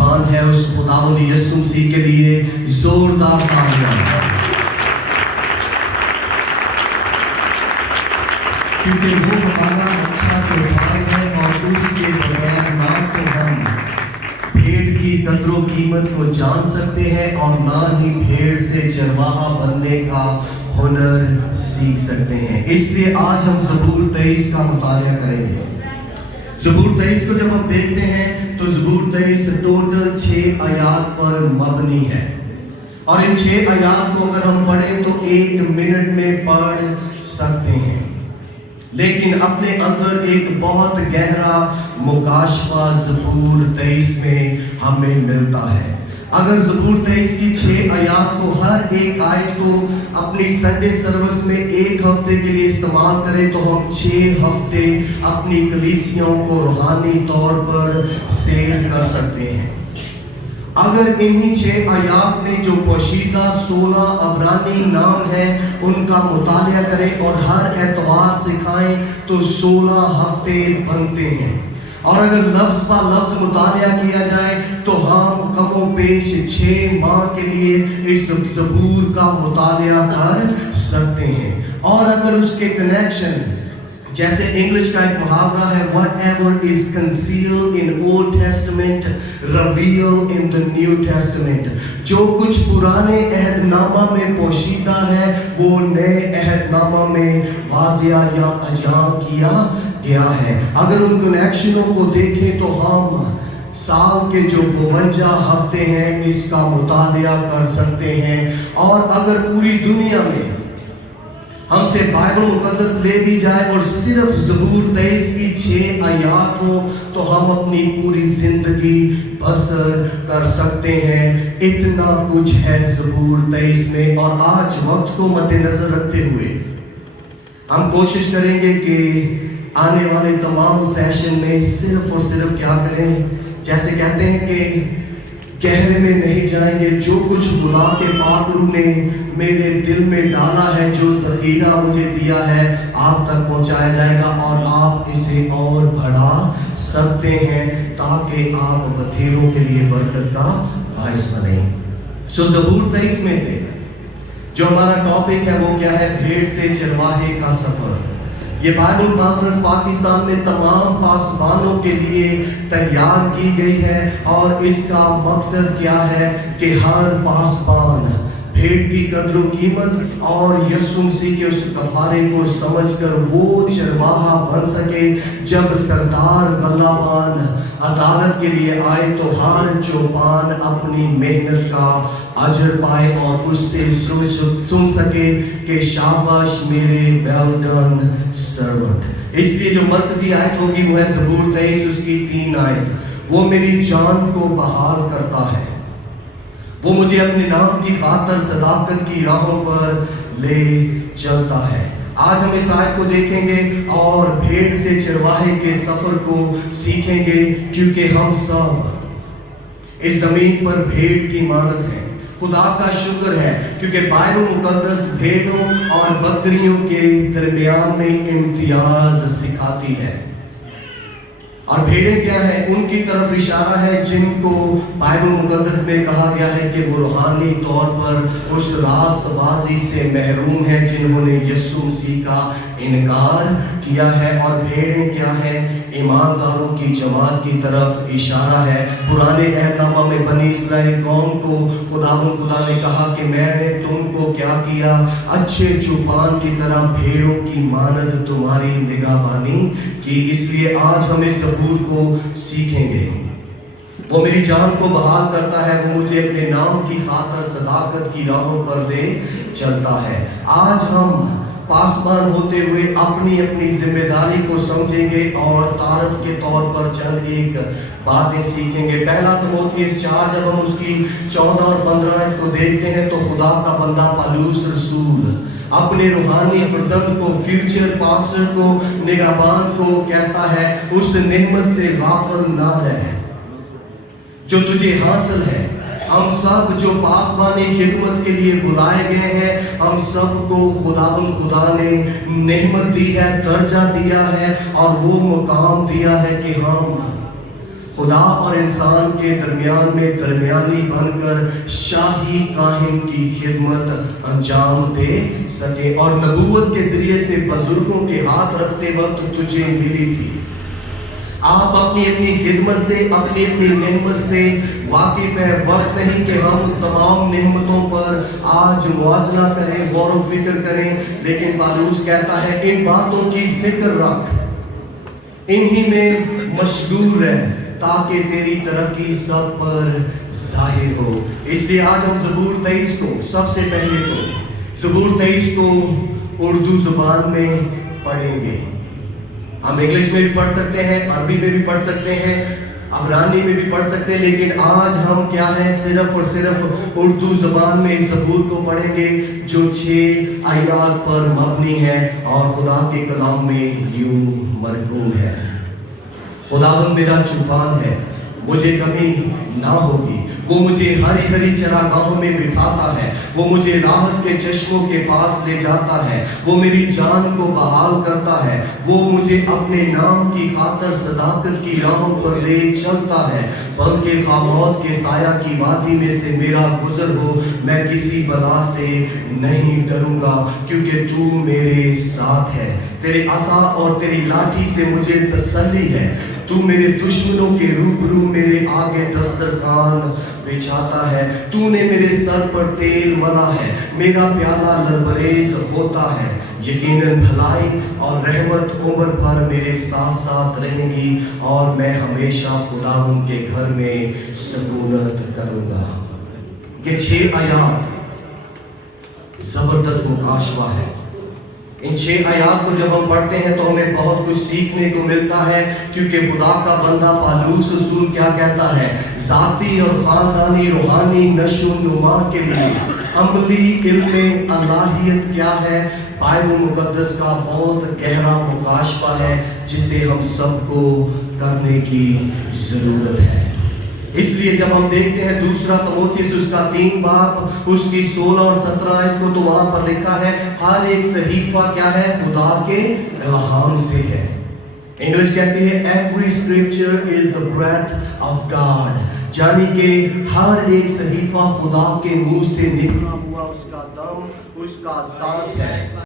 जुबान है उस खुदावंद यीशु मसीह के लिए जोरदार तालियां, क्योंकि वो हमारा अच्छा जुबान है और उसके बगैर ना तो हम भेड़ की कद्रो कीमत को जान सकते हैं और ना ही भेड़ से चरवाहा बनने का हुनर सीख सकते हैं। इसलिए आज हम ज़बूर 23 का मुताला करेंगे। ज़बूर 23 को जब हम देखते हैं तो ज़बूर 23 टोटल 6 आयात पर मबनी है और इन 6 आयात को अगर हम पढ़ें तो 1 मिनट में पढ़ सकते हैं, लेकिन अपने अंदर एक बहुत गहरा मुकाशफा ज़बूर 23 में हमें मिलता है। अगर ज़बूर 23 की 6 आयात को हर एक आयत को अपनी संडे सर्विस में एक हफ्ते के लिए इस्तेमाल करें तो हम 6 हफ्ते अपनी कलीसियाओं को रूहानी तौर पर सैर कर सकते हैं। अगर इन्हीं 6 आयात में जो पोशीदा 16 अबरानी नाम है उनका मुताला करें और हर एतवार सिखाएं तो 16 हफ्ते बनते हैं। और अगर लफ्ज़ पा लफ्ज़ मुताला किया जाए तो हम कमो पेश 6 माह के लिए इस ज़बूर का मुताला कर सकते हैं। और अगर उसके कनेक्शन, जैसे इंग्लिश का एक मुहावरा है, whatever is concealed in Old Testament revealed in the New Testament, जो कुछ पुराने अहदनामा में पोशीदा है वो नए अहदनामा में वाज़िया या अजा किया गया है। अगर उन कनेक्शनों को देखें तो हम साल के जो 52 हफ्ते हैं इसका मुताला कर सकते हैं। और अगर पूरी दुनिया में हमसे बाइबल मुकद्दस ले ली जाए और सिर्फ ज़बूर 23 की 6 आयात हो तो हम अपनी पूरी जिंदगी बसर कर सकते हैं। इतना कुछ है ज़बूर 23 में। और आज वक्त को मद्देनजर रखते हुए हम कोशिश करेंगे कि आने वाले तमाम सेशन में सिर्फ और सिर्फ क्या करें, जैसे कहते हैं कि गहरे में नहीं जाएंगे, जो कुछ खुदा के पाक रूह ने मेरे दिल में डाला है, जो ज़ख़ीरा मुझे दिया है, आप तक पहुंचाया जाएगा और आप इसे और बढ़ा सकते हैं ताकि आप बथेरों के लिए बरकत का बाइस बने। सो ज़बूर 23 में से जो हमारा टॉपिक है वो क्या है? भेड़ से चरवाहे का सफ़र। ये बाइबल कॉन्फ्रेंस पाकिस्तान में तमाम पासबानों के लिए तैयार की गई है और इसका मकसद क्या है कि हर पासबान भेड़ की कद्र कीमत और यीशु मसीह के उस कफारे को समझकर वो चरवाहा बन सके। जब सरदार गल्लाबान अदालत के लिए आए तो हर चौपान अपनी मेहनत का अजर पाए और उससे सुन सके कि शाबाश मेरे वेल डन सर्वेंट। इसलिए जो मरकजी आयत होगी वो है ज़बूर 23 उसकी 3 आयत। वो मेरी जान को बहाल करता है, वो मुझे अपने नाम की खातिर सदाकत की राहों पर ले चलता है। आज हम इस आयत को देखेंगे और भेड़ से चरवाहे के सफर को सीखेंगे, क्योंकि हम सब इस जमीन पर भेड़ की मानद हैं। खुदा का शुक्र है क्योंकि बाइबल मुकद्दस भेड़ों और बकरियों के दरमियान में इम्तियाज सिखाती है। और भेड़ें क्या है? उनकी तरफ इशारा है जिनको बाइबल मुकद्दस में कहा गया है कि वो रूहानी तौर पर उस रास्तबाजी से महरूम है जिन्होंने यीशु मसीह का इनकार किया है। और भेड़ें क्या है? ईमानदारों की जमात की तरफ इशारा है। पुराने अहदनामा में बनी इस्राएल कौम को खुदा ने कहा कि मैंने तुमको क्या किया? अच्छे चौपान की तरह भेड़ों की मानद तुम्हारी निगाहबानी की। इसलिए आज हम इस ज़बूर को सीखेंगे। वो मेरी जान को बहाल करता है, वो मुझे अपने नाम की खातिर सदाकत की राहों पर ले चलता है। आज हम पासबान होते हुए अपनी अपनी जिम्मेदारी को समझेंगे और तारफ के तौर पर चंद एक बातें सीखेंगे। पहला तीमुथियुस 4 जब हम उसकी 14 और 15 को देखते हैं तो खुदा का बंदा पौलुस रसूल अपने रूहानी फर्जंद को, फ्यूचर पास्टर को, निगाहबान को कहता है उस नेमत से गाफिल ना रह जो तुझे हासिल है। हम सब जो पासबानी खिदमत के लिए बुलाए गए हैं, हम सबको खुदा ने नेमत दी है, दर्जा दिया है और वो मुकाम दिया है कि हम खुदा और इंसान के दरमियान में दरमियानी बनकर शाही काहिन की खिदमत अंजाम दे सके। और नबूवत के जरिए से बुजुर्गों के हाथ रखते वक्त तुझे मिली थी। आप अपनी अपनी खिदमत से, अपनी अपनी नेमत से वाकिफ है। वक्त नहीं कि हम तमाम नेमतों पर आज मुआजना करें, गौर व फिक्र करें, लेकिन पालूस कहता है इन बातों की फिक्र रख, इन्हीं में मशगूल रह, ताकि तेरी तरक्की सब पर जाहिर हो। इसलिए आज हम ज़बूर 23 को, सबसे पहले तो ज़बूर 23 को उर्दू ज़ुबान में पढ़ेंगे। हम इंग्लिश में भी पढ़ सकते हैं, अरबी में भी पढ़ सकते हैं, अबरानी में भी पढ़ सकते हैं, लेकिन आज हम क्या है, सिर्फ और सिर्फ उर्दू ज़बान में इस ज़बूर को पढ़ेंगे जो 6 आयात पर मबनी है और खुदा के कलाम में यूं मरकूम है। खुदावंद मेरा चौपान है, मुझे कमी ना होगी। वो मुझे हरी हरी चरागाहों में बिठाता है, वो मुझे राहत के चश्मों के पास ले जाता है, वो मेरी जान को बहाल करता है, वो मुझे अपने नाम की खातिर सदाकत की राहों पर ले चलता है। बल्कि खामौत के साया की वादी में से मेरा गुजर हो, मैं किसी बला से नहीं डरूंगा, क्योंकि तू मेरे साथ है। तेरे असा और तेरी लाठी से मुझे तसल्ली है। तू मेरे दुश्मनों के रूबरू मेरे आगे दस्तरखान बिछाता है। तूने मेरे सर पर तेल मला है, मेरा प्याला लबरेज होता है। यकीनन भलाई और रहमत उम्र भर मेरे साथ साथ रहेंगी और मैं हमेशा खुदावंद के घर में सकूनत करूंगा। ये 6 आयात जबरदस्त मुकाशवा है। इन 6 आयात को जब हम पढ़ते हैं तो हमें बहुत कुछ सीखने को मिलता है, क्योंकि खुदा का बंदा पालूस रसूल क्या कहता है, जाती और खानदानी रूहानी नशो नुमा के लिए अमली इल्म अल्लाहियत क्या है, बाइबल मुकद्दस का बहुत गहरा मुकाशफा है जिसे हम सबको करने की जरूरत है। इसलिए जब हम देखते हैं 2 तीमुथियुस उसका 3 बाब उसकी 16 और 17 आयत को, तो वहां पर लिखा है हर एक सहीफा क्या है, खुदा के इल्हाम से है। इंग्लिश कहती है every scripture is the breath of God, यानी कि हर एक सहीफा खुदा के मुंह से निकला हुआ उसका दम, उसका सांस है।